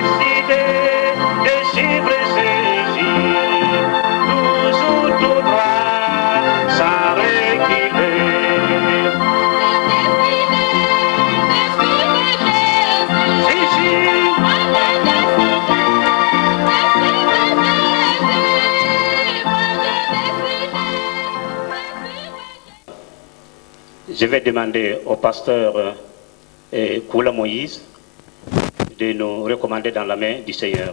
décidé de suivre Jésus, toujours tout droit, sans reculer. Je vais demander au pasteur Koula Moïse de nous recommander dans la main du Seigneur.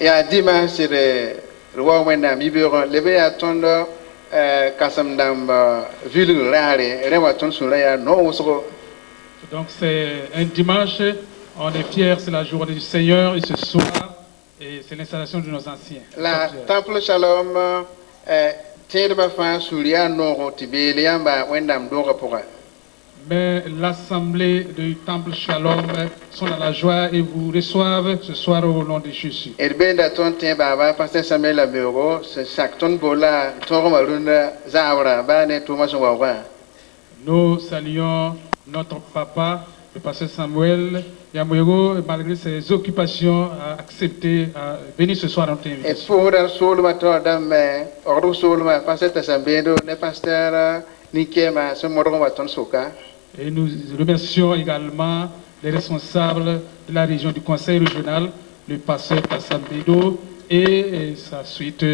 ya dima sire ruwa wenda mibiro lebe ya tondo kasam dam vilu rare rewa ton sulaya no usko. Donc c'est un dimanche, on est fiers, c'est la journée du Seigneur et ce soir, et c'est l'installation de nos anciens. La temple Shalom tiedba fa sulia no tibeli yamba wenda mdonga poka. Mais l'assemblée du temple Shalom sont dans la joie et vous reçoivent ce soir au nom de Jésus. Et benda ton tien baba pasteur Samuel Abero c'est chaque ton bola ton marunda zaura ba ne to maswa. Nous saluons notre papa, le pasteur Samuel Yamoyego, malgré ses occupations, a accepté à venir ce soir dans notre invitation. Et pour le soul matin dame or soul ma pasteur Sambedo ne pasteur Nikema ce moron wa ton soka. Et nous remercions également les responsables de la région du conseil régional, le pasteur Tassambedo et sa suite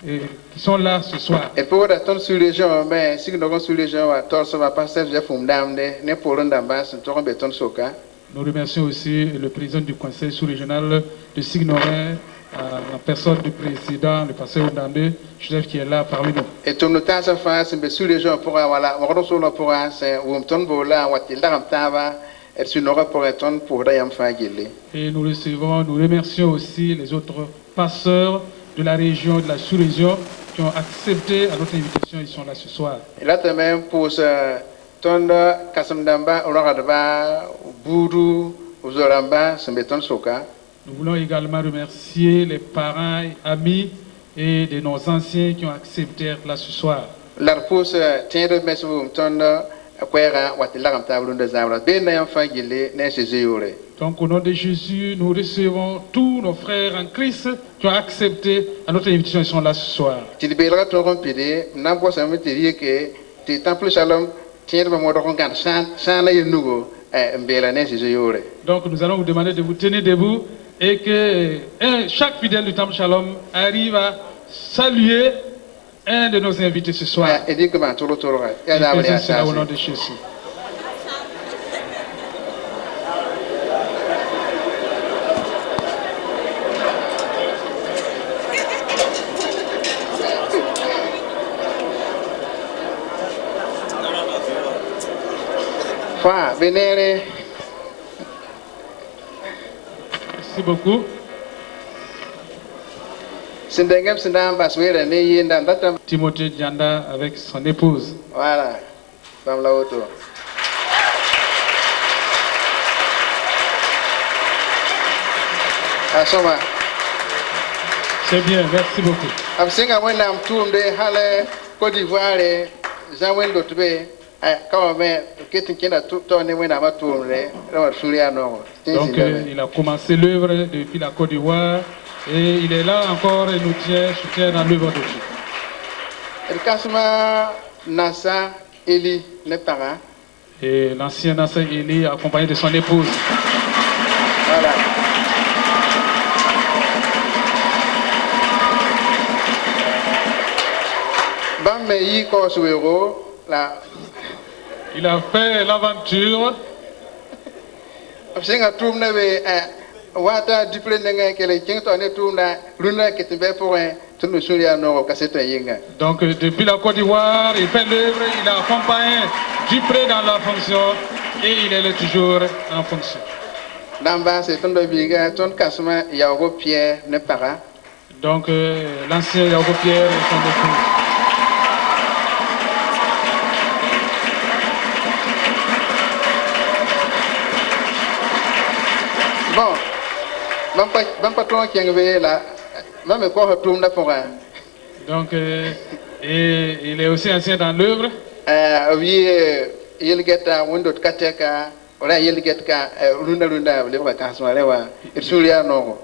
qui sont là ce soir. Et pour la ton sous-région, mais si nous avons sous-région, torse va passer Jeff Umdamne, ne pour l'ambas, nous avons béton soka. Nous remercions aussi le président du conseil sous-régional de Signorin, la personne du président, le pasteur Oundandé, Joseph qui est là parmi nous. Et tout le temps, ça fait, c'est sous-région pour voilà, on reçoit pour un, c'est Wumton Bola, Watil Tava, et sur nos pour un ton pour Rayam Fagili. Et nous remercions aussi les autres pasteurs de la région, de la sous-région, qui ont accepté à notre invitation, ils sont là ce soir. Et là, même pour ce Tonda, Kasamdamba, Oradaba, Boudou, Uzoramba, c'est béton soka. Nous voulons également remercier les parents, amis et de nos anciens qui ont accepté d'être là ce soir. La repousse, tiens de Messou, Tonda, Aquera, Watilam Table de Zabra, Ben Fagili, Nessézéore. Donc au nom de Jésus, nous recevons tous nos frères en Christ qui ont accepté à notre invitation, ils sont là ce soir. Tu libéreras ton rompide, n'importe quoi, ça dire que tu temple Shalom, tiens de mon regard, sans la nouveau, donc nous allons vous demander de vous tenir debout et que chaque fidèle du temple Shalom arrive à saluer un de nos invités ce soir. Et dit que c'est au nom de Jésus. Merci beaucoup. Timothée Dianda avec son épouse. Voilà. Femme là autour. C'est bien, merci beaucoup. I'm saying I went to Halle, Côte d'Ivoire, Jean-Wen Dotbe. Donc il a commencé l'œuvre depuis la Côte d'Ivoire et il est là encore et nous soutient dans l'œuvre de Dieu. Et l'ancien Nassa Eli accompagné de son épouse. Voilà. Il a fait l'aventure. Donc depuis la Côte d'Ivoire, il fait l'œuvre, il a accompagné Dupré dans la fonction et il est toujours en fonction. Donc l'ancien Yago Pierre et son épouse. Donc, et il est aussi ancien dans l'œuvre.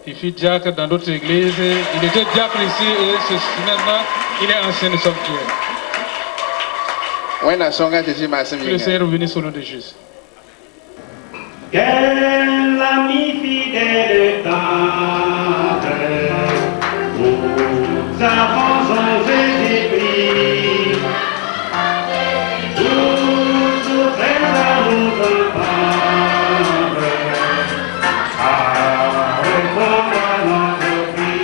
Il fut diacre dans d'autres églises. Il était diacre ici et maintenant, il est ancien de Saint-Pierre. Que le Seigneur bénisse au nom de Jésus. Quel ami fidèle tendre, nous avons en Jésus-Christ. Tous nos frères nous entendent, à répondre à notre cri.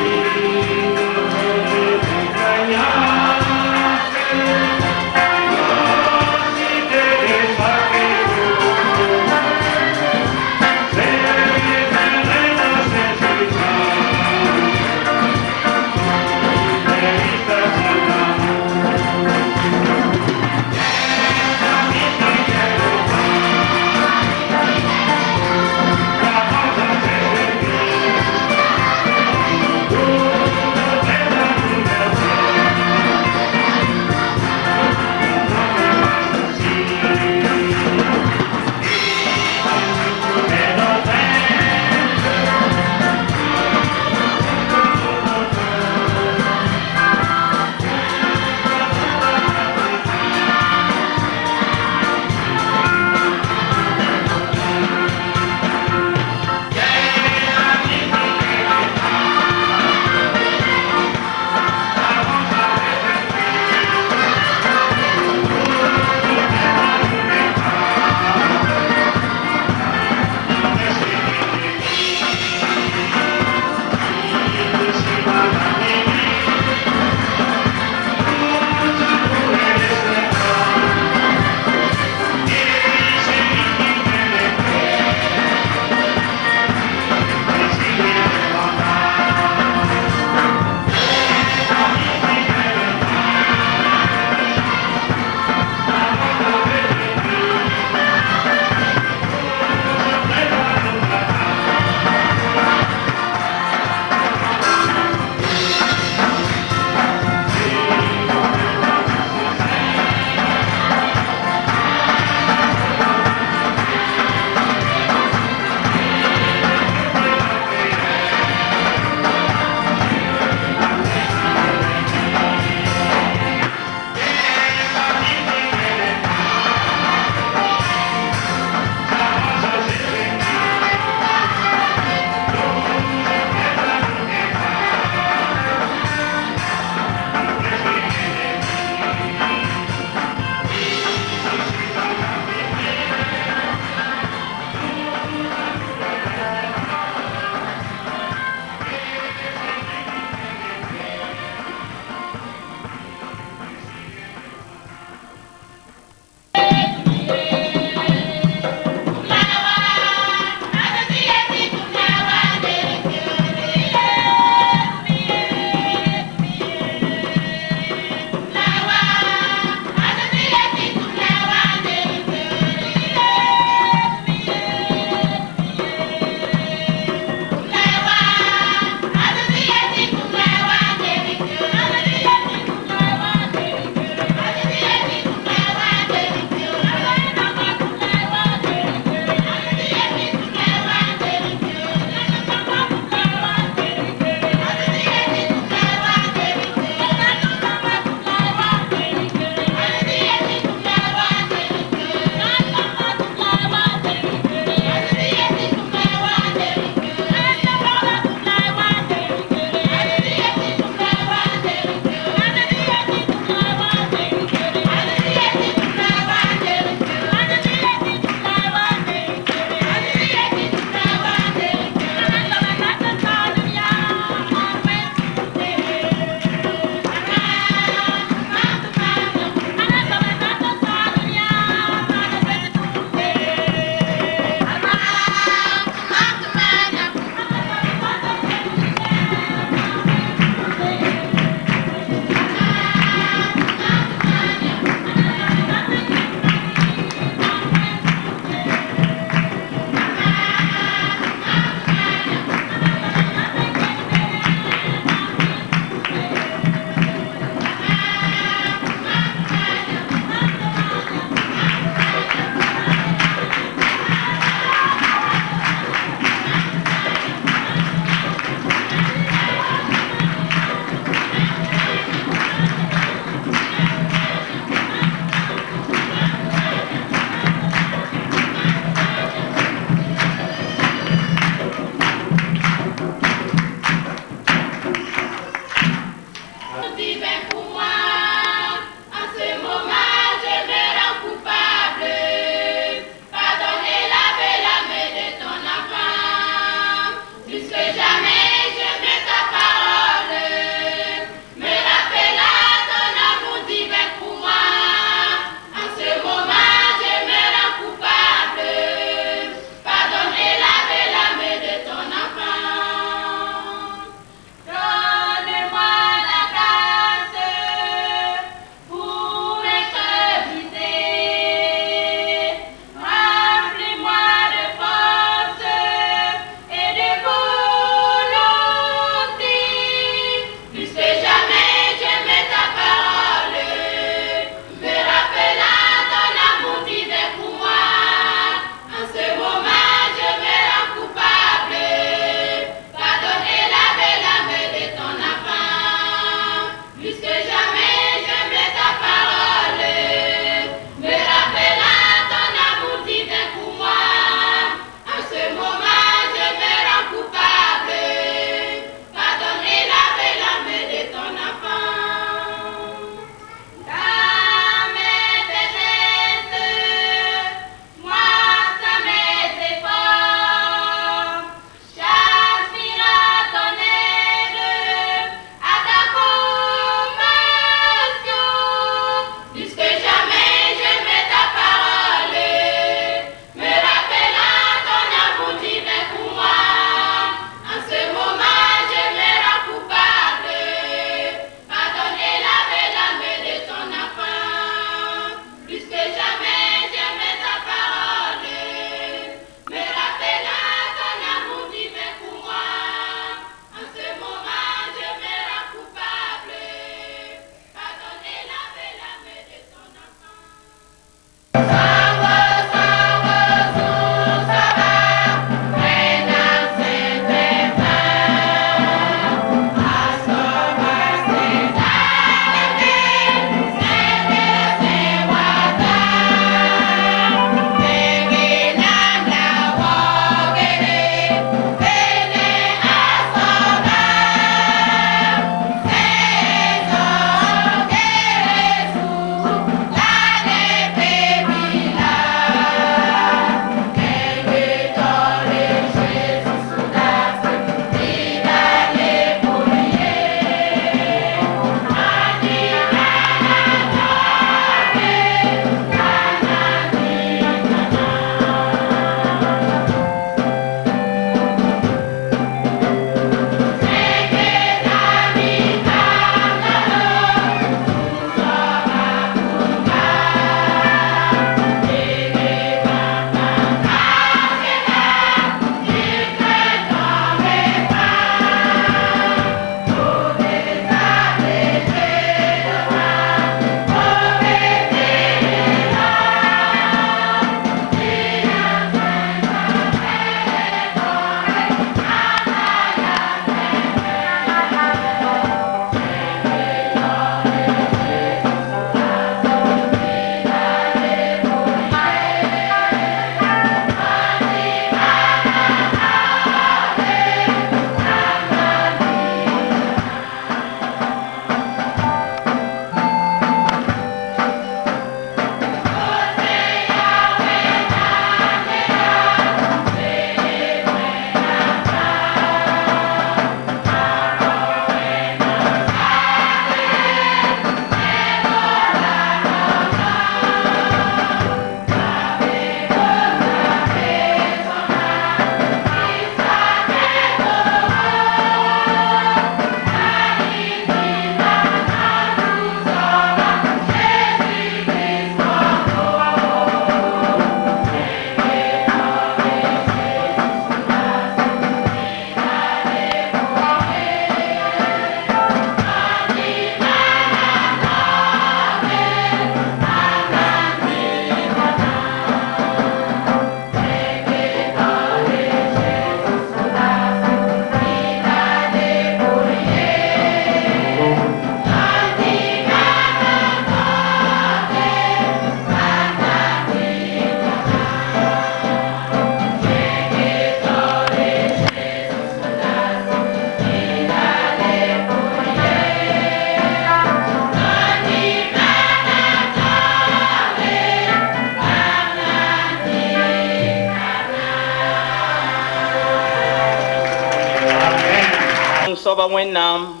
soba wennam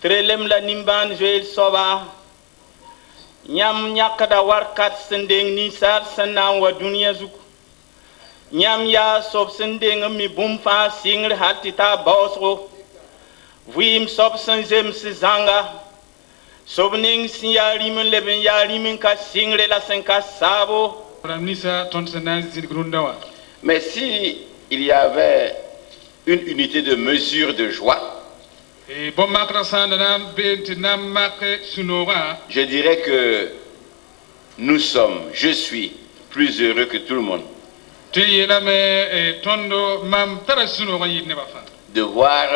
trelem la nimban joel soba nyam nyakada warkat sendeng ni sar sanam wa dunia zuk nyam ya sob sendeng mi bumfa singr hatita bosro vim sob sanjem zanga sobning siyarim leben yarim ka singre la senka sabo. Mais si il y avait une unité de mesure de joie, je dirais que je suis plus heureux que tout le monde de voir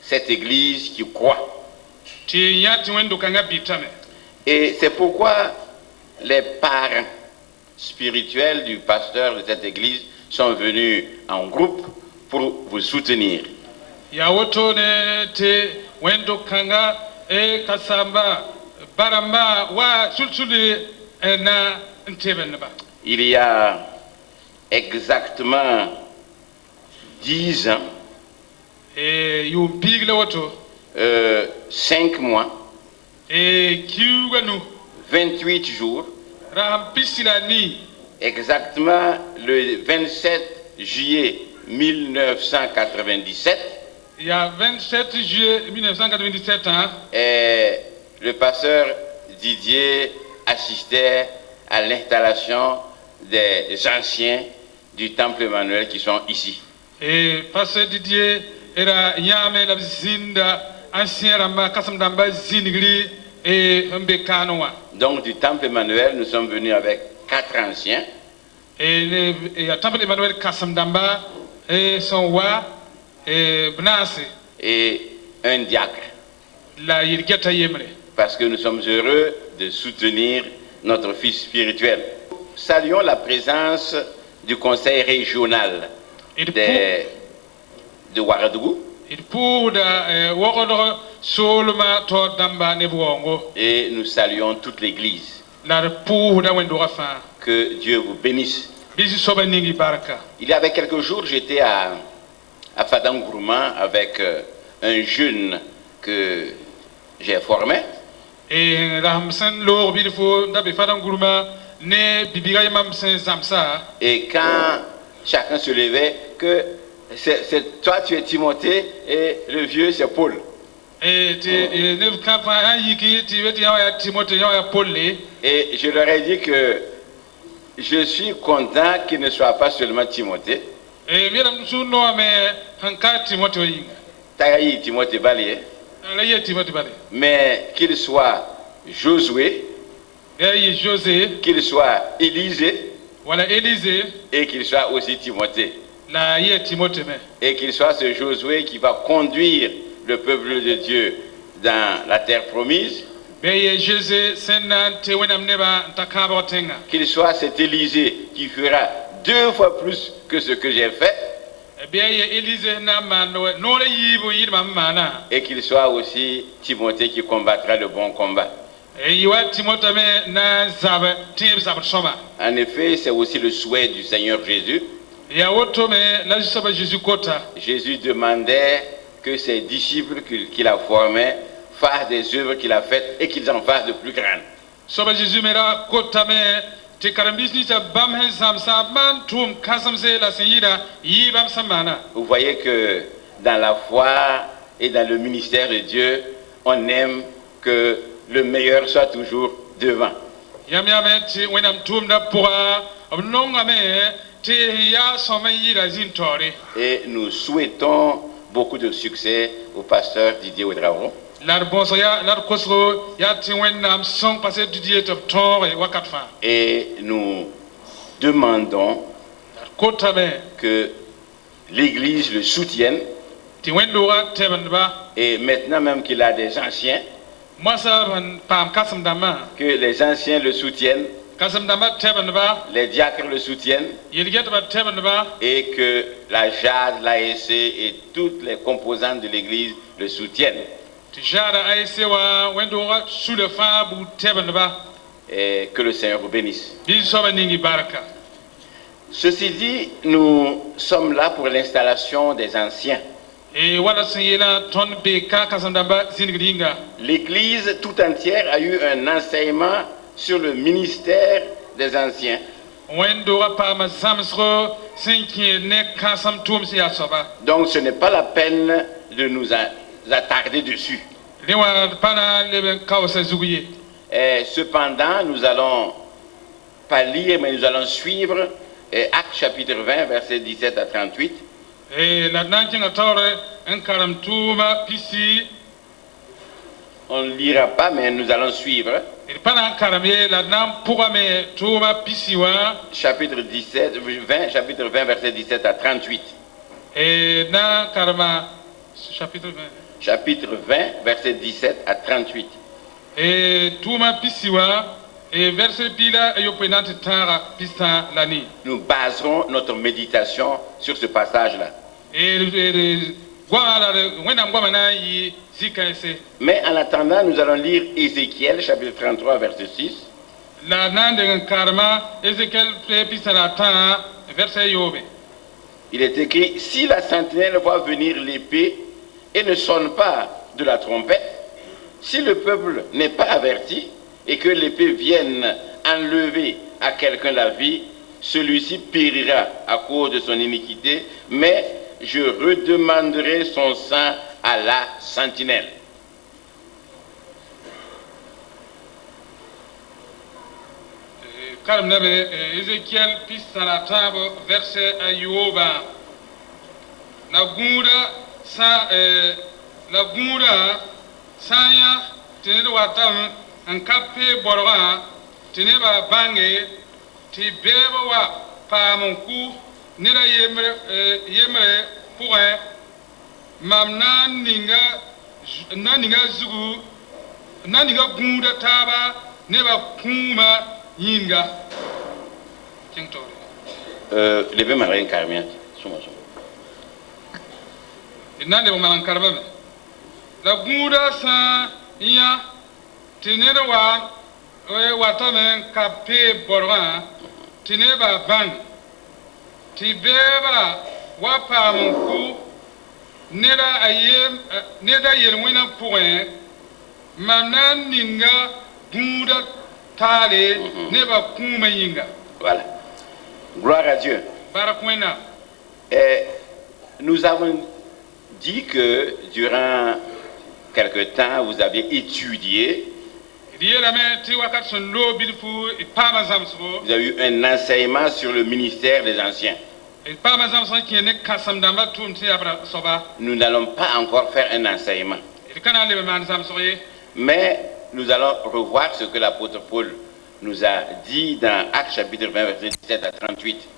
cette église qui croit. Et c'est pourquoi les parents spirituels du pasteur de cette église sont venus en groupe pour vous soutenir. Il y a exactement 10 ans, 5 mois, 28 jours, exactement le 27 juillet 1997, il y a 27 juillet 1997, et le pasteur Didier assistait à l'installation des anciens du temple Emmanuel qui sont ici. Et pasteur Didier era yame la zinda ancien ramba kasam damba zinigli et mbekanoa. Donc du temple Emmanuel, nous sommes venus avec 4 anciens. Et le temple Emmanuel kasam damba et son wa et bnase et un diacre. La yirgeta yemre. Parce que nous sommes heureux de soutenir notre fils spirituel. Saluons la présence du conseil régional de Ouagadougou. Et nous saluons toute l'église. Que Dieu vous bénisse. Il y avait quelques jours, j'étais à Fadangourouma avec un jeune que j'ai formé. Et quand chacun se levait, que c'est toi tu es Timothée et le vieux c'est Paul. Et je leur ai dit que je suis content qu'il ne soit pas seulement Timothée. Timothée Balié. Mais qu'il soit Josué, qu'il soit Élisée, et qu'il soit aussi Timothée. Et qu'il soit ce Josué qui va conduire le peuple de Dieu dans la terre promise. Qu'il soit cet Élisée qui fera 2 fois plus que ce que j'ai fait. Et qu'il soit aussi Timothée qui combattra le bon combat. En effet, c'est aussi le souhait du Seigneur Jésus. Jésus demandait que ses disciples qu'il a formés fassent des œuvres qu'il a faites et qu'ils en fassent de plus grandes. Vous voyez que dans la foi et dans le ministère de Dieu, on aime que le meilleur soit toujours devant. Et nous souhaitons beaucoup de succès au pasteur Didier Ouedraogo. Et nous demandons que l'Église le soutienne. Et maintenant même qu'il a des anciens, que les anciens le soutiennent, les diacres le soutiennent, et que la JAD, l'ASC et toutes les composantes de l'Église le soutiennent. Et que le Seigneur vous bénisse. Ceci dit, nous sommes là pour l'installation des anciens. L'Église tout entière a eu un enseignement sur le ministère des anciens. Donc ce n'est pas la peine de nous attarder dessus. Et cependant, nous allons pas lire, mais nous allons suivre Actes chapitre 20, versets 17 à 38. On ne lira pas, mais nous allons suivre. Chapitre 20, versets 17 à 38. Chapitre 20, versets 17 à 38. Nous baserons notre méditation sur ce passage-là. Mais en attendant, nous allons lire Ézéchiel, chapitre 33, verset 6. Il est écrit, si la sentinelle voit venir l'épée et ne sonne pas de la trompette, si le peuple n'est pas averti et que l'épée vienne enlever à quelqu'un la vie, celui-ci périra à cause de son iniquité, mais je redemanderai son sang à la sentinelle. Ézéchiel verset Ayoba. La gura saya tenir watam en kapé borga teneba bange ti beba wa pa monku nira yemre pour mamna ninga zugu naninga gura taba neba kuma yinga les deux marins carmiens nande bo malan karba la gura sa ya tenere wa watamen kape borga tineba bang tibeba wa pa monku neda yelwina point manan ninga gura tale neba kuma yinga. Voilà. Gloire à Dieu. Barakwena. Et nous avons dit que durant quelque temps, vous aviez étudié, vous avez eu un enseignement sur le ministère des anciens. Nous n'allons pas encore faire un enseignement, mais nous allons revoir ce que l'apôtre Paul nous a dit dans Actes chapitre 20, verset 17 à 38.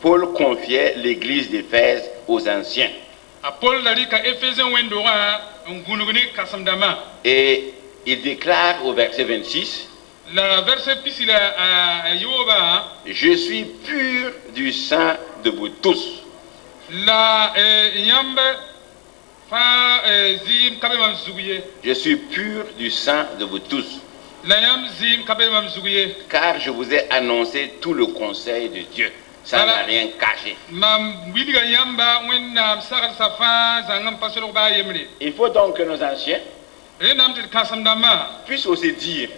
Paul confiait l'église d'Éphèse aux anciens. Et il déclare au verset 26, je suis pur du sang de vous tous. Je suis pur du sang de vous tous. Car je vous ai annoncé tout le conseil de Dieu, sans rien cacher. Il faut donc que nos anciens puissent aussi dire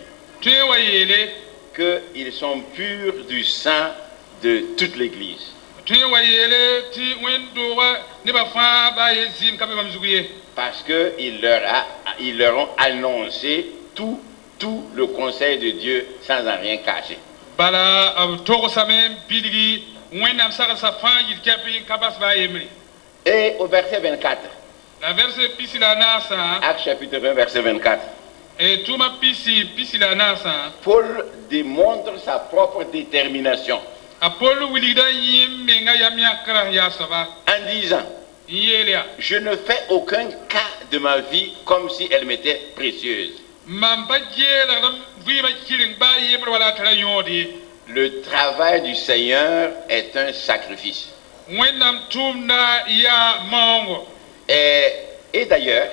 qu'ils sont purs du sang de toute l'Église. Parce qu'ils leur ont annoncé tout le conseil de Dieu sans en rien cacher. Et au verset 24, Actes chapitre 20, verset 24, Paul démontre sa propre détermination en disant, je ne fais aucun cas de ma vie comme si elle m'était précieuse. Le travail du Seigneur est un sacrifice. Et d'ailleurs,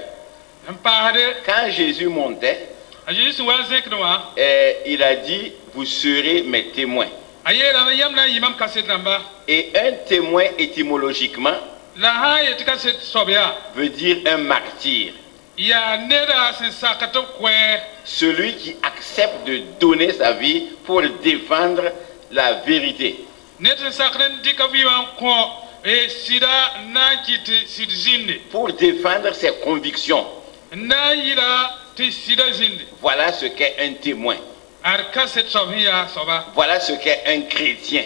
quand Jésus montait, Et il a dit, vous serez mes témoins. Et un témoin étymologiquement veut dire un martyr. Celui qui accepte de donner sa vie pour défendre la vérité. Pour défendre ses convictions. Voilà ce qu'est un témoin. Voilà ce qu'est un chrétien.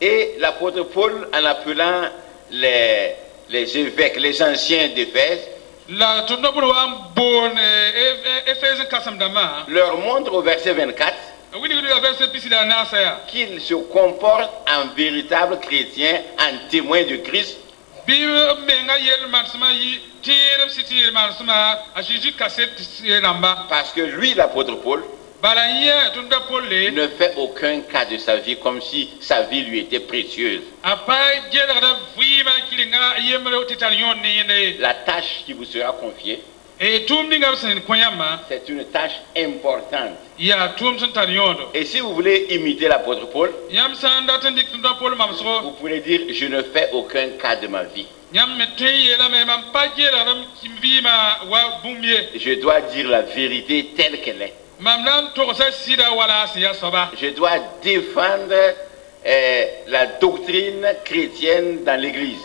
Et l'apôtre Paul, en appelant les évêques, les anciens d'Éphèse, leur montre au verset 24 qu'ils se comportent en véritable chrétien, en témoin de Christ. Parce que lui, l'apôtre Paul, ne fait aucun cas de sa vie comme si sa vie lui était précieuse. La tâche qui vous sera confiée, c'est une tâche importante. Et si vous voulez imiter l'apôtre Paul, vous pouvez dire, je ne fais aucun cas de ma vie. Je dois dire la vérité telle qu'elle est. Je dois défendre la doctrine chrétienne dans l'église.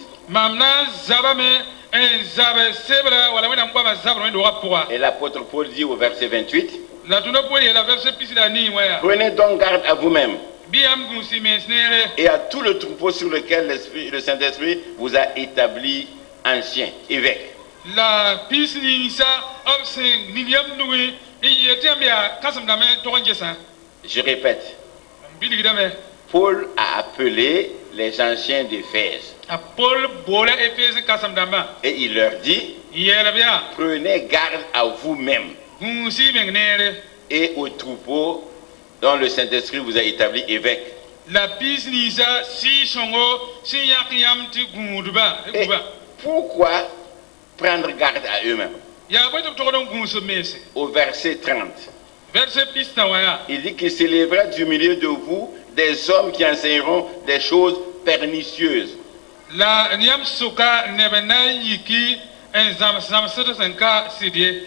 Et l'apôtre Paul dit au verset 28, prenez donc garde à vous-même et à tout le troupeau sur lequel le Saint-Esprit vous a établi ancien, évêque. Je répète, Paul a appelé les anciens d'Éphèse. Et il leur dit, prenez garde à vous-même et au troupeau dont le Saint-Esprit vous a établi évêque. Et pourquoi prendre garde à eux-mêmes? Au verset 30, il dit qu'il s'élèvera du milieu de vous des hommes qui enseigneront des choses pernicieuses.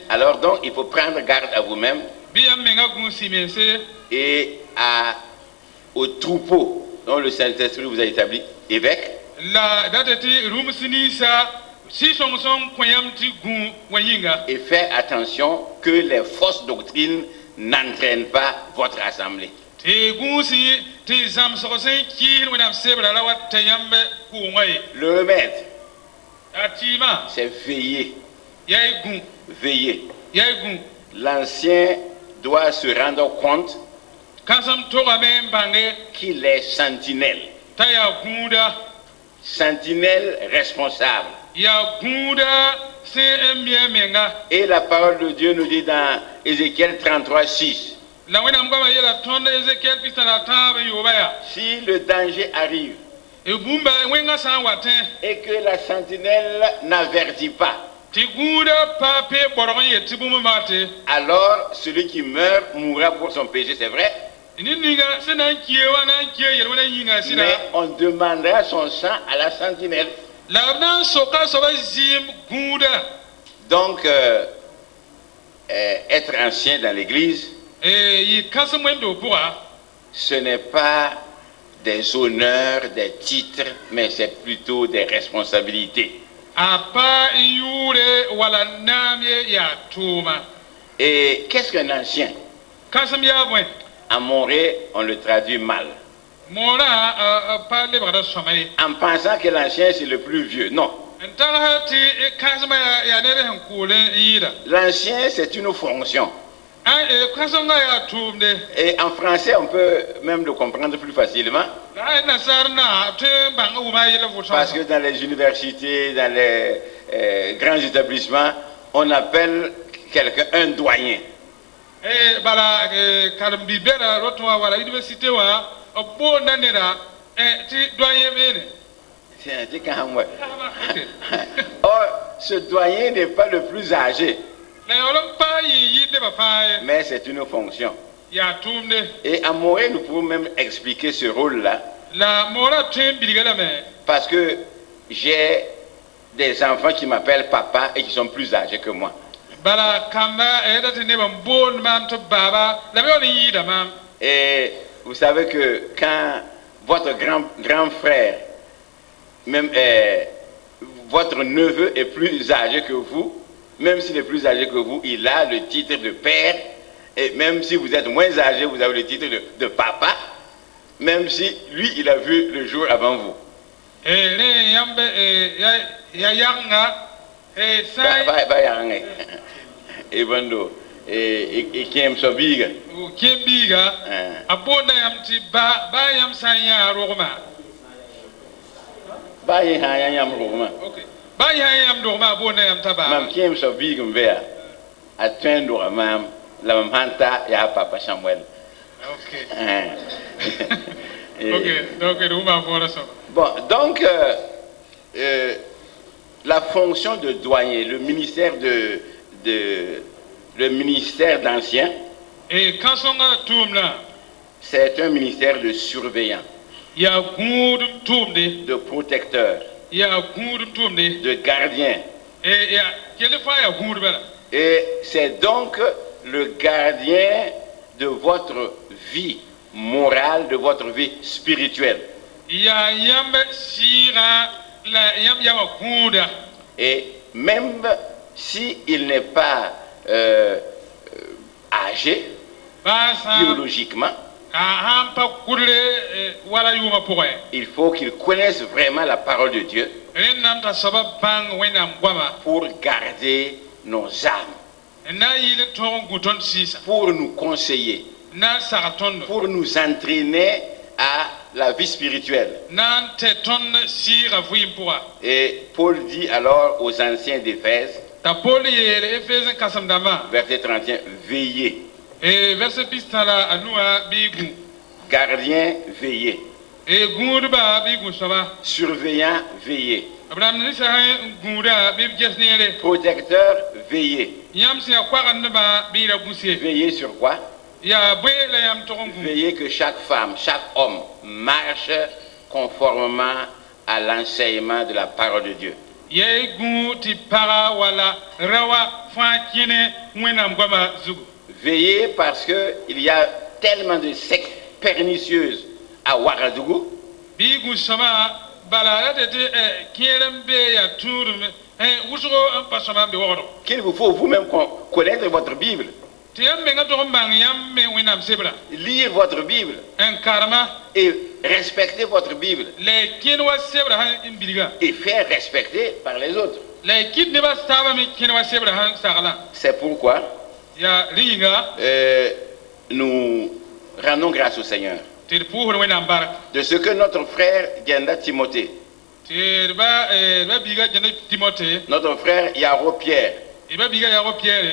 Alors donc, il faut prendre garde à vous-même et au troupeau dont le Saint-Esprit vous a établi évêque. Et faites attention que les fausses doctrines n'entraînent pas votre assemblée. Le remède, c'est veiller. Veiller. L'ancien doit se rendre compte qu'il est sentinelle. Sentinelle responsable. Et la parole de Dieu nous dit dans Ézéchiel 33, 6. Si le danger arrive et que la sentinelle n'avertit pas, alors celui qui meurt mourra pour son péché, c'est vrai. Mais on demandera son sang à la sentinelle. Donc, être ancien dans l'église, ce n'est pas des honneurs, des titres, mais c'est plutôt des responsabilités. Et qu'est-ce qu'un ancien? En Morée, on le traduit mal. En pensant que l'ancien c'est le plus vieux. Non. L'ancien c'est une fonction. Et en français on peut même le comprendre plus facilement. Parce que dans les universités, dans les grands établissements, on appelle quelqu'un un doyen. Or, ce doyen n'est pas le plus âgé. Mais c'est une fonction. Et à Morée, nous pouvons même expliquer ce rôle-là. Parce que j'ai des enfants qui m'appellent papa et qui sont plus âgés que moi. Et vous savez que quand votre grand frère, même votre neveu est plus âgé que vous, même s'il est plus âgé que vous, il a le titre de père. Et même si vous êtes moins âgé, vous avez le titre de papa, même si lui, il a vu le jour avant vous. Et Bando, et qui aime sa biga. Mam qui aime sa biga, m'vea, attendre à mam. La mamanta et à papa Samuel. Bon, donc la fonction de douanier, le ministère le ministère d'anciens, c'est un ministère de surveillant, de protecteur, de gardien. Et c'est donc le gardien de votre vie morale, de votre vie spirituelle. Et même s'il n'est pas âgé biologiquement, il faut qu'il connaisse vraiment la parole de Dieu pour garder nos âmes, pour nous conseiller, pour nous entraîner à la vie spirituelle. Et Paul dit alors aux anciens d'Éphèse, verset 31, veillez. Gardien, veillez. Surveillant, veillez. Protecteur, veillez. Veillez sur quoi? Veillez que chaque femme, chaque homme marche conformément à l'enseignement de la parole de Dieu. Veillez parce qu'il y a tellement de sectes pernicieuses à Ouagadougou qu'il vous faut vous-même connaître votre Bible. Lire votre Bible et respecter votre Bible et faire respecter par les autres. C'est pourquoi nous rendons grâce au Seigneur de ce que notre frère Genda Timothée, notre frère Yaro Pierre,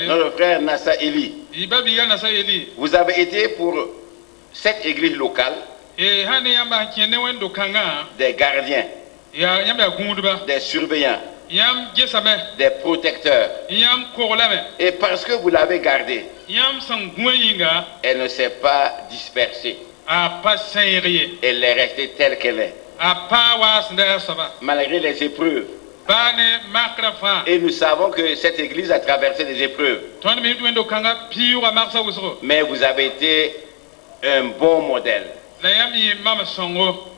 notre frère Nassa Eli, vous avez été pour cette église locale des gardiens, des surveillants, des protecteurs. Et parce que vous l'avez gardée, elle ne s'est pas dispersée. Elle est restée telle qu'elle est, malgré les épreuves. Et nous savons que cette église a traversé des épreuves. Mais vous avez été un bon modèle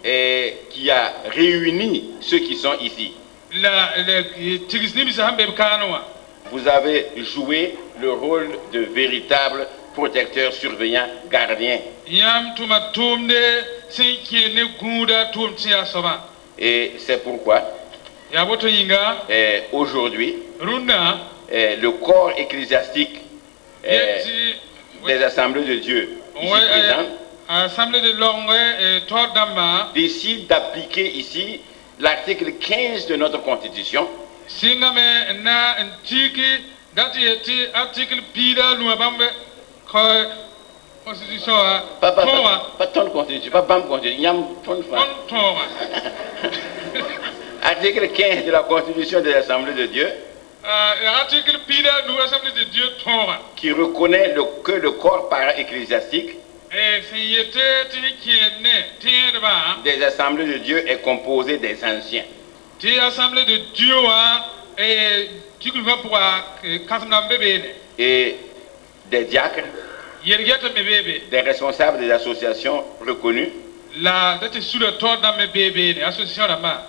et qui a réuni ceux qui sont ici. Vous avez joué le rôle de véritable protecteur, surveillant, gardien. Et c'est pourquoi aujourd'hui, le corps ecclésiastique des assemblées de Dieu ici présentes décide d'appliquer ici l'article 15 de notre Constitution, pas ton Constitution, pas BAM Constitution, article 15 de la Constitution des assemblées de Dieu, qui reconnaît que le corps para-ecclésiastique des assemblées de Dieu est composé des anciens. Et des diacres, des responsables des associations reconnues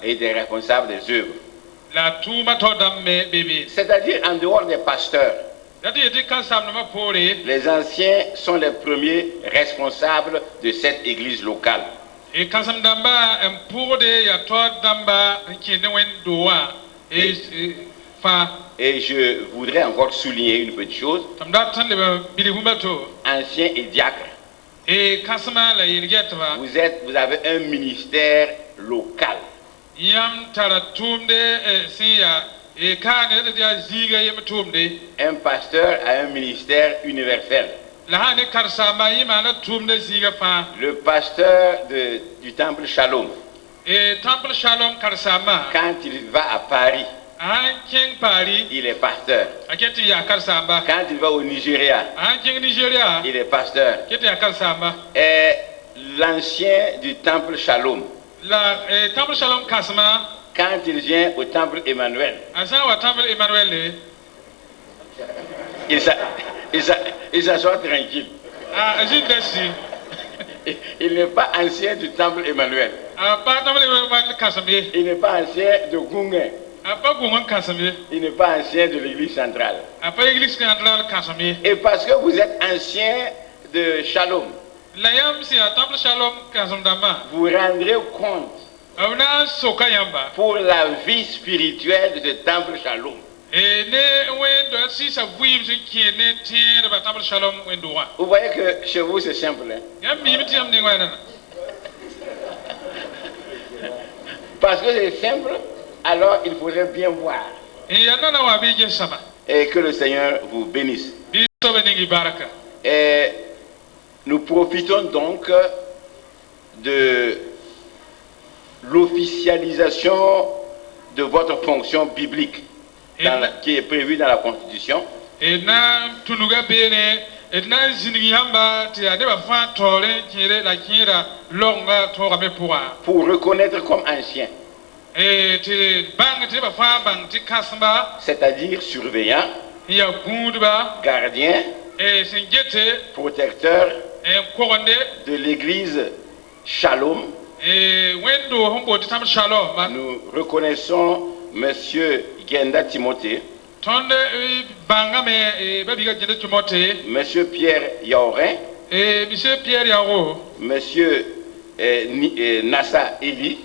et des responsables des œuvres. C'est-à-dire en dehors des pasteurs. Les anciens sont les premiers responsables de cette église locale. Et je voudrais encore souligner une petite chose. Anciens et diacres. Vous avez un ministère local. Un pasteur a un ministère universel. Le pasteur du temple Shalom, quand il va à Paris, il est pasteur. Quand il va au Nigeria, il est pasteur. Et l'ancien du temple Shalom, quand il vient au temple Emmanuel, il s'assoit tranquille. Il n'est pas ancien du temple Emmanuel. Il n'est pas ancien de Gungé. Il n'est pas ancien de l'église centrale. Et parce que vous êtes ancien de Shalom, vous rendrez compte pour la vie spirituelle de ce temple Shalom. Vous voyez que chez vous c'est simple. Parce que c'est simple, alors il faudrait bien voir. Et que le Seigneur vous bénisse. Et nous profitons donc de l'officialisation de votre fonction biblique qui est prévue dans la Constitution. Pour reconnaître comme ancien, c'est-à-dire surveillant, gardien, protecteur de l'église Shalom. Nous reconnaissons Monsieur Genda Timothée, Monsieur Pierre Yaorin, Monsieur Nassa Eli,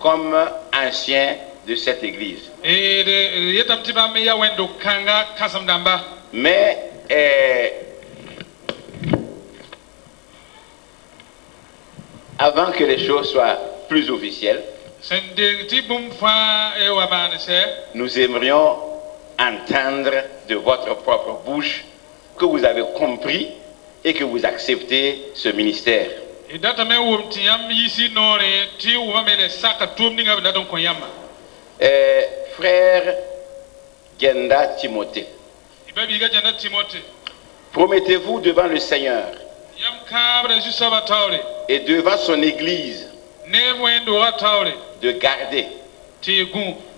comme ancien de cette église. Mais avant que les choses soient plus officielles, nous aimerions entendre de votre propre bouche que vous avez compris et que vous acceptez ce ministère. Frère Genda Timothée, promettez-vous devant le Seigneur et devant son Église de garder,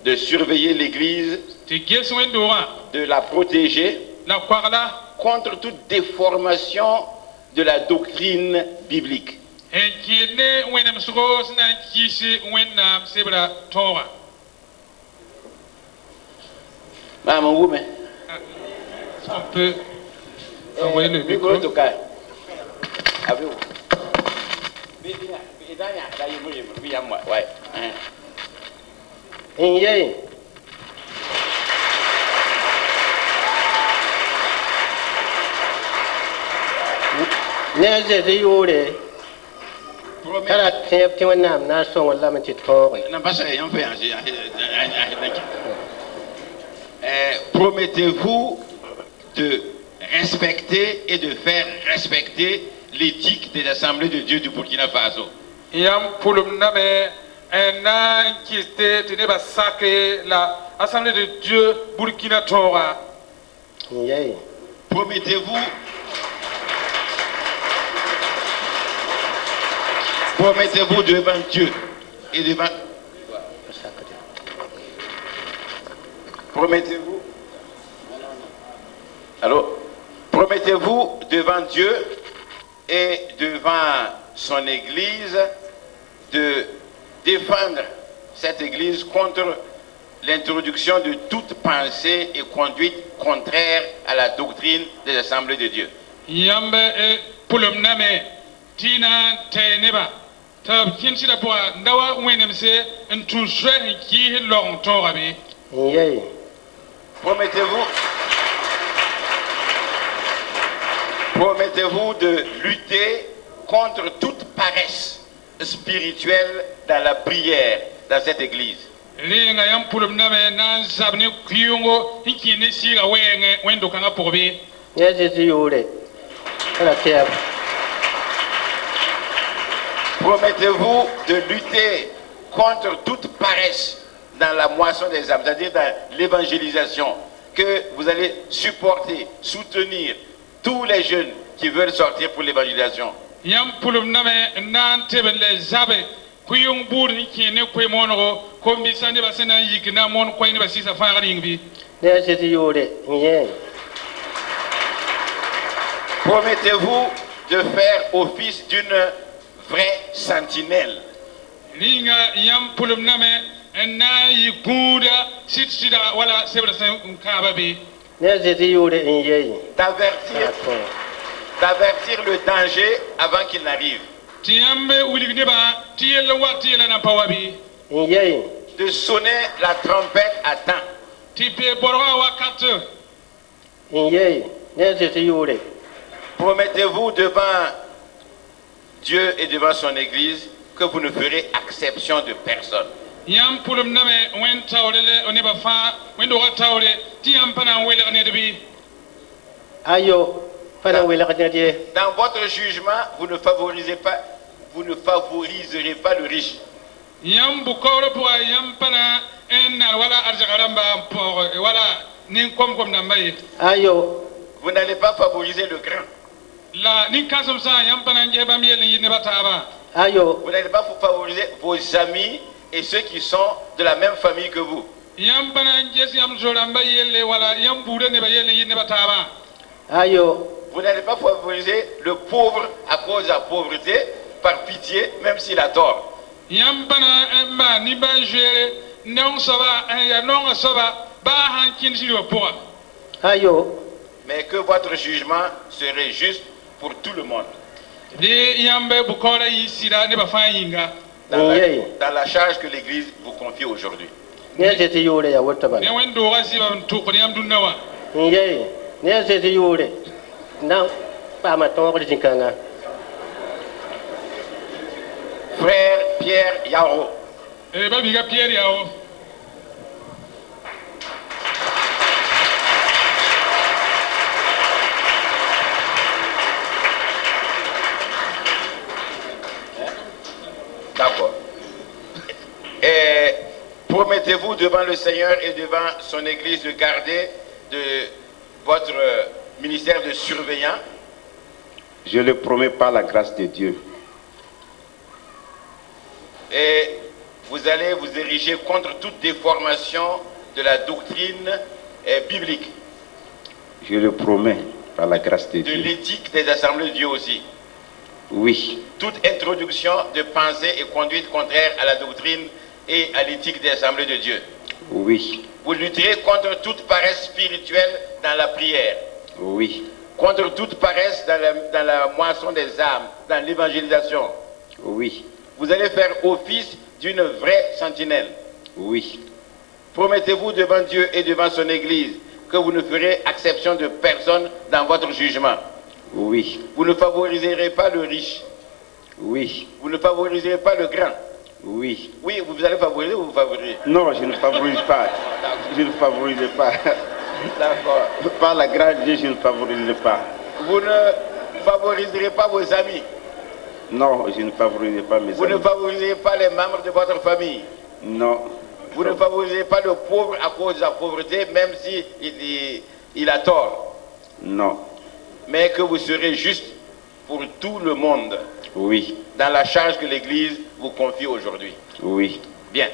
de surveiller l'Église, de la protéger contre toute déformation de la doctrine biblique. Maman, vous, mais on peut envoyer le micro. Promettez-vous de respecter et de faire respecter l'éthique des assemblées de Dieu du Burkina Faso. L'Assemblée de Dieu Burkina Tora. Promettez-vous devant Dieu et devant... Promettez-vous... Alors, promettez-vous devant Dieu et devant son Église de défendre cette Église contre l'introduction de toute pensée et conduite contraire à la doctrine des assemblées de Dieu. Promettez-vous de lutter contre toute paresse spirituelle dans la prière dans cette église. Promettez-vous de lutter contre toute paresse dans la moisson des âmes, c'est-à-dire dans l'évangélisation, que vous allez supporter, soutenir tous les jeunes qui veulent sortir pour l'évangélisation. Promettez-vous de faire office d'une vraie sentinelle. D'avertir le danger avant qu'il n'arrive. De sonner la trompette à temps. Promettez-vous devant Dieu et devant son Église que vous ne ferez exception de personne. Dans votre jugement, vous ne favoriserez pas le riche. Vous n'allez pas favoriser le grand. Vous n'allez pas favoriser vos amis et ceux qui sont de la même famille que vous. Vous n'allez pas favoriser le pauvre à cause de la pauvreté, par pitié, même s'il a tort. Mais que votre jugement serait juste pour tout le monde. Dans la charge que l'Église vous confie aujourd'hui. Frère Pierre Yao. D'accord. Et promettez-vous devant le Seigneur et devant son Église de garder de votre ministère de surveillant? Je le promets par la grâce de Dieu. Et vous allez vous ériger contre toute déformation de la doctrine biblique. Je le promets par la grâce de Dieu. De l'éthique des assemblées de Dieu aussi. Oui. Toute introduction de pensée et conduite contraire à la doctrine et à l'éthique des assemblées de Dieu. Oui. Vous lutterez contre toute paresse spirituelle dans la prière. Oui. Contre toute paresse dans la moisson des âmes, dans l'évangélisation. Oui. Vous allez faire office d'une vraie sentinelle. Oui. Promettez-vous devant Dieu et devant son Église que vous ne ferez exception de personne dans votre jugement. Oui. Vous ne favoriserez pas le riche. Oui. Vous ne favoriserez pas le grand. Oui. Oui, vous allez favoriser ou vous favorisez? Non, je ne favorise pas. Je ne favorise pas. D'accord. Par la grâce de Dieu, je ne favorise pas. Vous ne favoriserez pas vos amis. Non, je ne favorisais pas mes Vous amis. ne favorisez pas les membres de votre famille. Non. Vous ne favorisez pas le pauvre à cause de la pauvreté, même si il a tort. Non. Mais que vous serez juste pour tout le monde. Oui. Dans la charge que l'Église vous confie aujourd'hui. Oui. Bien.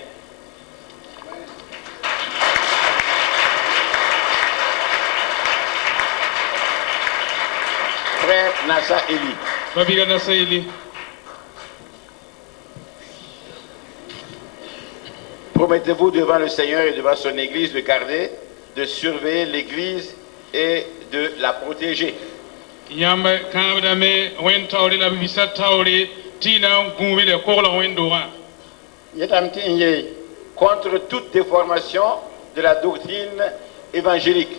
Frère Nassa Eli. Babiga Nassa Eli. Promettez-vous devant le Seigneur et devant son Église de garder, de surveiller l'Église et de la protéger. Contre toute déformation de la doctrine évangélique.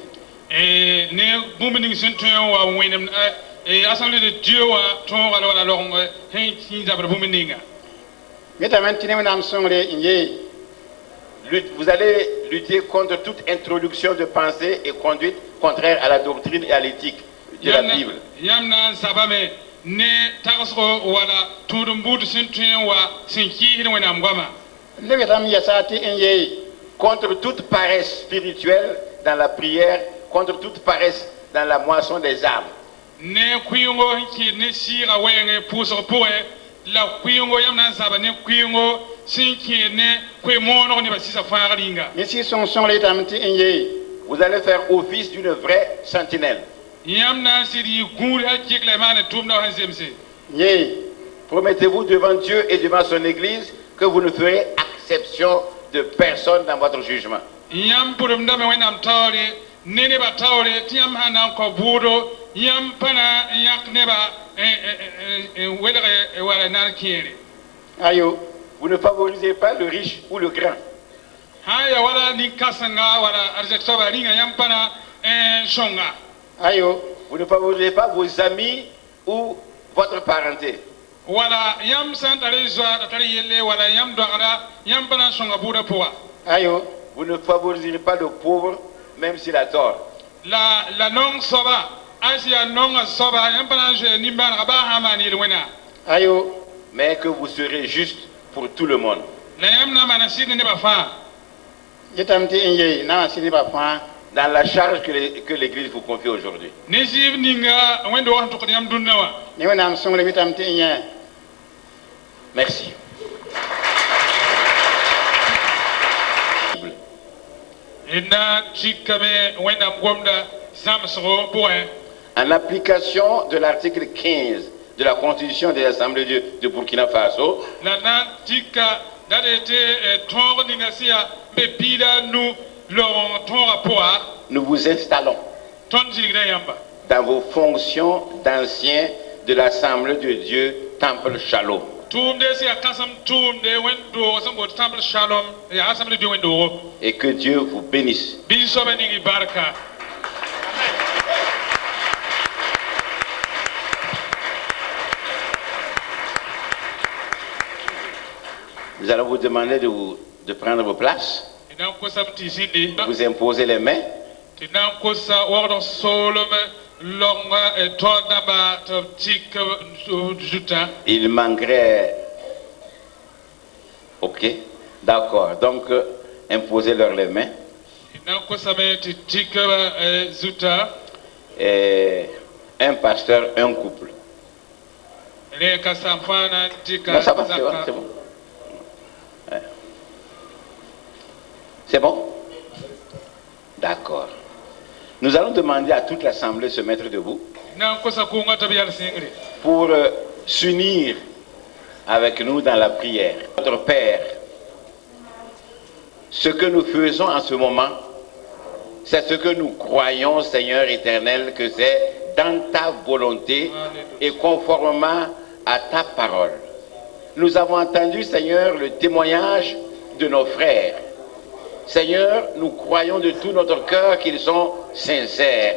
Vous allez lutter contre toute introduction de pensée et conduite contraire à la doctrine et à l'éthique de la Bible. Contre toute paresse spirituelle dans la prière, contre toute paresse dans la moisson des âmes. Vous allez faire office d'une vraie sentinelle. Promettez-vous devant Dieu et devant son Église que vous ne ferez exception de personne dans votre jugement. Vous ne favorisez pas le riche ou le grand. Vous ne favorisez pas vos amis ou votre parenté. Vous ne favoriserez pas le pauvre, même s'il a tort. Mais que vous serez juste pour tout le monde. Dans la charge que l'Église vous confie aujourd'hui. Merci. En application de l'article 15 de la Constitution des Assemblées de Dieu de Burkina Faso, nous vous installons dans vos fonctions d'anciens de l'Assemblée de Dieu Temple Shalom. Et que Dieu vous bénisse. Nous allons vous demander de prendre vos places. Vous imposez les mains. Il manquerait... Ok, d'accord. Donc, imposez-leur les mains. Et un pasteur, un couple. Non, ça va, c'est bon. C'est bon? D'accord. Nous allons demander à toute l'Assemblée de se mettre debout pour s'unir avec nous dans la prière. Notre Père, ce que nous faisons en ce moment, c'est ce que nous croyons, Seigneur éternel, que c'est dans ta volonté et conformément à ta parole. Nous avons entendu, Seigneur, le témoignage de nos frères. Seigneur, nous croyons de tout notre cœur qu'ils sont sincères,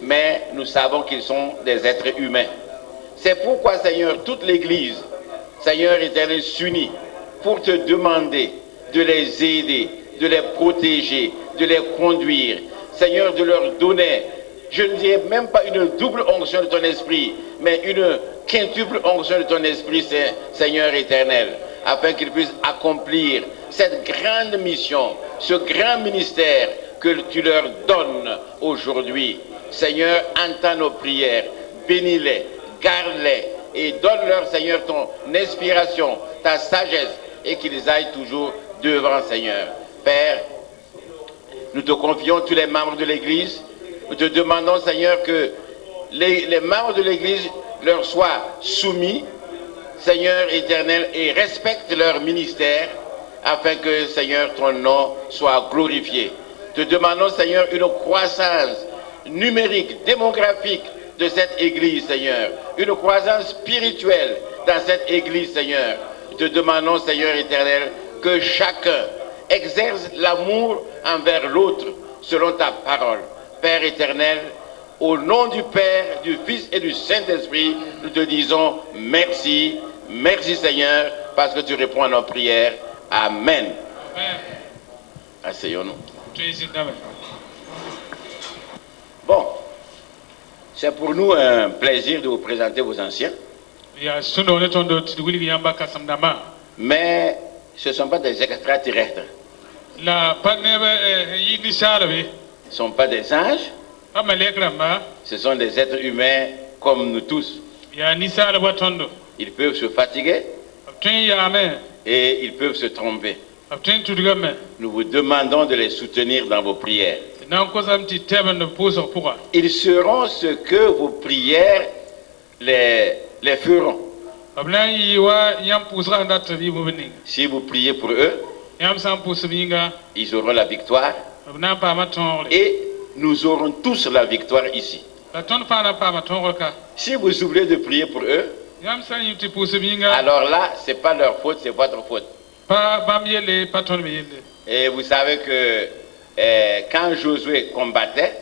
mais nous savons qu'ils sont des êtres humains. C'est pourquoi, Seigneur, toute l'Église, Seigneur éternel, s'unit pour te demander de les aider, de les protéger, de les conduire. Seigneur, de leur donner, je ne dirais même pas une double onction de ton esprit, mais une quintuple onction de ton Esprit Saint, Seigneur éternel, afin qu'ils puissent accomplir cette grande mission, ce grand ministère que tu leur donnes aujourd'hui. Seigneur, entends nos prières, bénis-les, garde-les et donne-leur, Seigneur, ton inspiration, ta sagesse, et qu'ils aillent toujours devant, Seigneur. Père, nous te confions tous les membres de l'Église. Nous te demandons, Seigneur, que les membres de l'Église leur soient soumis, Seigneur éternel, et respectent leur ministère, afin que, Seigneur, ton nom soit glorifié. Te demandons, Seigneur, une croissance numérique, démographique de cette Église, Seigneur. Une croissance spirituelle dans cette Église, Seigneur. Te demandons, Seigneur éternel, que chacun exerce l'amour envers l'autre selon ta parole. Père éternel, au nom du Père, du Fils et du Saint-Esprit, nous te disons merci, merci Seigneur, parce que tu réponds à nos prières. Amen. Amen. Asseyons-nous. Bon, c'est pour nous un plaisir de vous présenter vos anciens. Mais ce ne sont pas des extraterrestres. Ce ne sont pas des anges. Ce sont des êtres humains comme nous tous. Ils peuvent se fatiguer et ils peuvent se tromper. Nous vous demandons de les soutenir dans vos prières. Ils seront ce que vos prières les feront. Si vous priez pour eux, ils auront la victoire et nous aurons tous la victoire ici. Si vous oubliez de prier pour eux, alors là, ce n'est pas leur faute, c'est votre faute. Et vous savez que quand Josué combattait,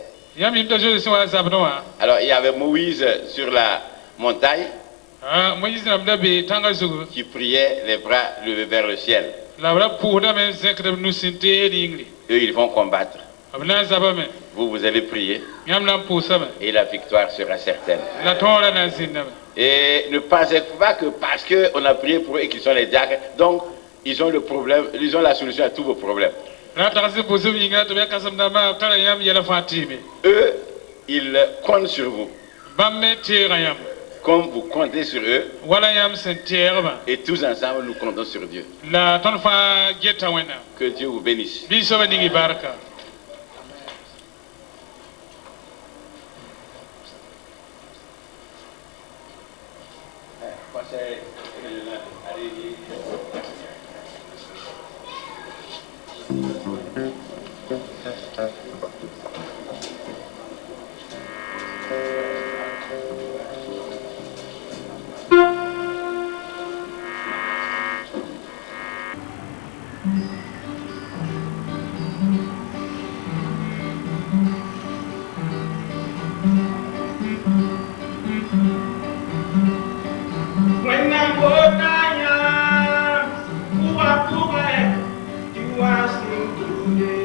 alors il y avait Moïse sur la montagne qui priait les bras levés vers le ciel. Eux, ils vont combattre. Vous allez prier et la victoire sera certaine. Et ne pensez pas que parce qu'on a prié pour eux et qu'ils sont les diacres, donc ils ont le problème, ils ont la solution à tous vos problèmes. Eux, ils comptent sur vous. Comme vous comptez sur eux, et tous ensemble nous comptons sur Dieu. Que Dieu vous bénisse. You are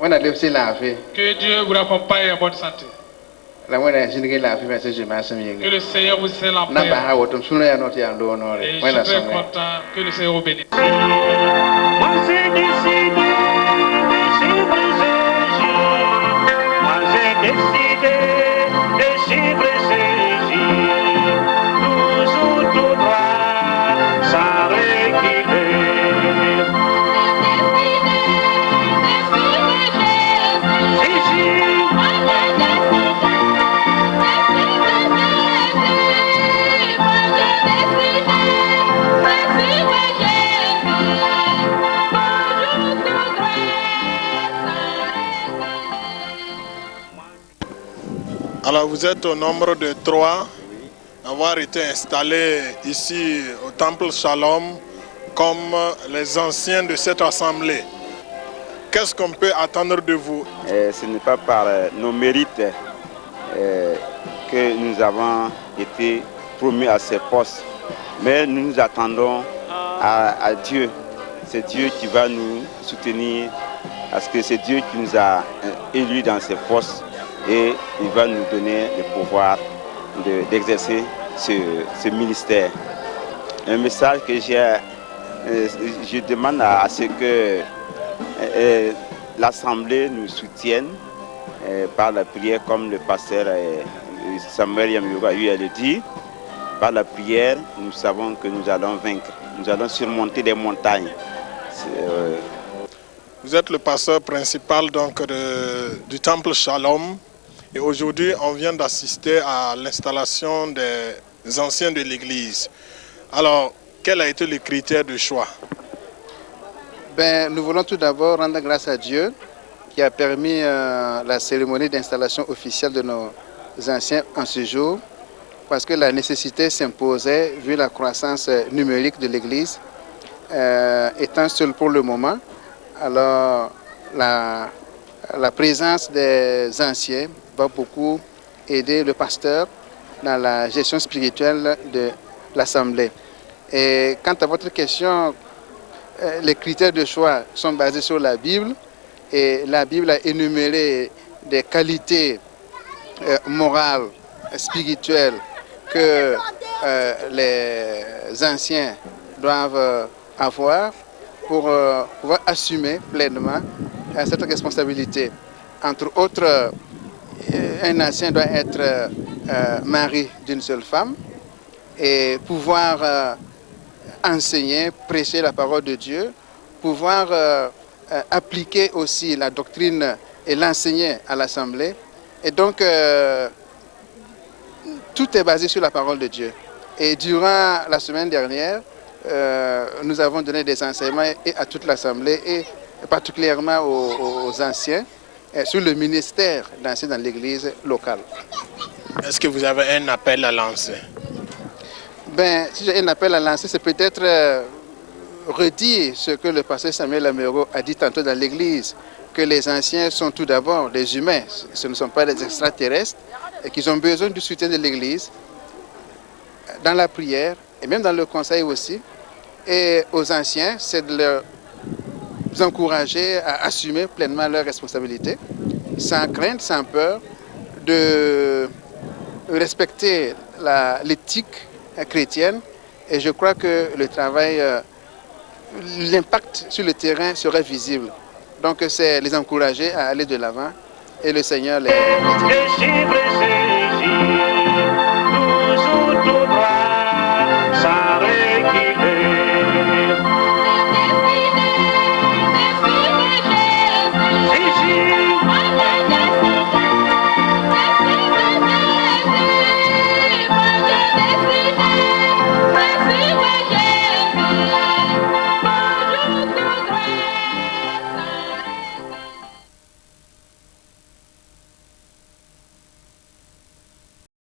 Que Dieu vous accompagne en bonne santé. Que le Seigneur vous scelle en paix. Et je suis très content que le Seigneur vous bénisse. Moi j'ai décidé de suivre Jésus. Moi j'ai décidé de suivre Jésus. Toujours tout droit, sans reculer. Alors vous êtes au nombre de 3 à avoir été installés ici au Temple Shalom comme les anciens de cette assemblée. Qu'est-ce qu'on peut attendre de vous? Ce n'est pas par nos mérites que nous avons été promus à ces postes, mais nous nous attendons à Dieu. C'est Dieu qui va nous soutenir, parce que c'est Dieu qui nous a élus dans ces postes. Et il va nous donner le pouvoir d'exercer ce ministère. Un message que je demande à ce que l'Assemblée nous soutienne par la prière, comme le pasteur Samuel Yamioga lui a dit. Par la prière, nous savons que nous allons vaincre. Nous allons surmonter des montagnes. Vous êtes le pasteur principal donc, du Temple Shalom. Et aujourd'hui, on vient d'assister à l'installation des anciens de l'Église. Alors, quel a été le critère de choix? Nous voulons tout d'abord rendre grâce à Dieu qui a permis la cérémonie d'installation officielle de nos anciens en ce jour, parce que la nécessité s'imposait vu la croissance numérique de l'Église, étant seule pour le moment. Alors, la présence des anciens va beaucoup aider le pasteur dans la gestion spirituelle de l'Assemblée. Et quant à votre question, les critères de choix sont basés sur la Bible, et la Bible a énuméré des qualités morales, spirituelles que les anciens doivent avoir pour pouvoir assumer pleinement cette responsabilité. Entre autres, un ancien doit être mari d'une seule femme et pouvoir enseigner, prêcher la parole de Dieu, pouvoir appliquer aussi la doctrine et l'enseigner à l'Assemblée. Et donc, tout est basé sur la parole de Dieu. Et durant la semaine dernière, nous avons donné des enseignements à toute l'Assemblée et particulièrement aux anciens sur le ministère d'anciens dans l'Église locale. Est-ce que vous avez un appel à lancer? Si j'ai un appel à lancer, c'est peut-être redire ce que le pasteur Samuel Amero a dit tantôt dans l'Église, que les anciens sont tout d'abord des humains, ce ne sont pas des extraterrestres, et qu'ils ont besoin du soutien de l'Église dans la prière et même dans le conseil aussi. Et aux anciens, c'est de leur encourager à assumer pleinement leurs responsabilités, sans crainte, sans peur, de respecter l'éthique chrétienne. Et je crois que le travail, l'impact sur le terrain serait visible. Donc c'est les encourager à aller de l'avant et le Seigneur les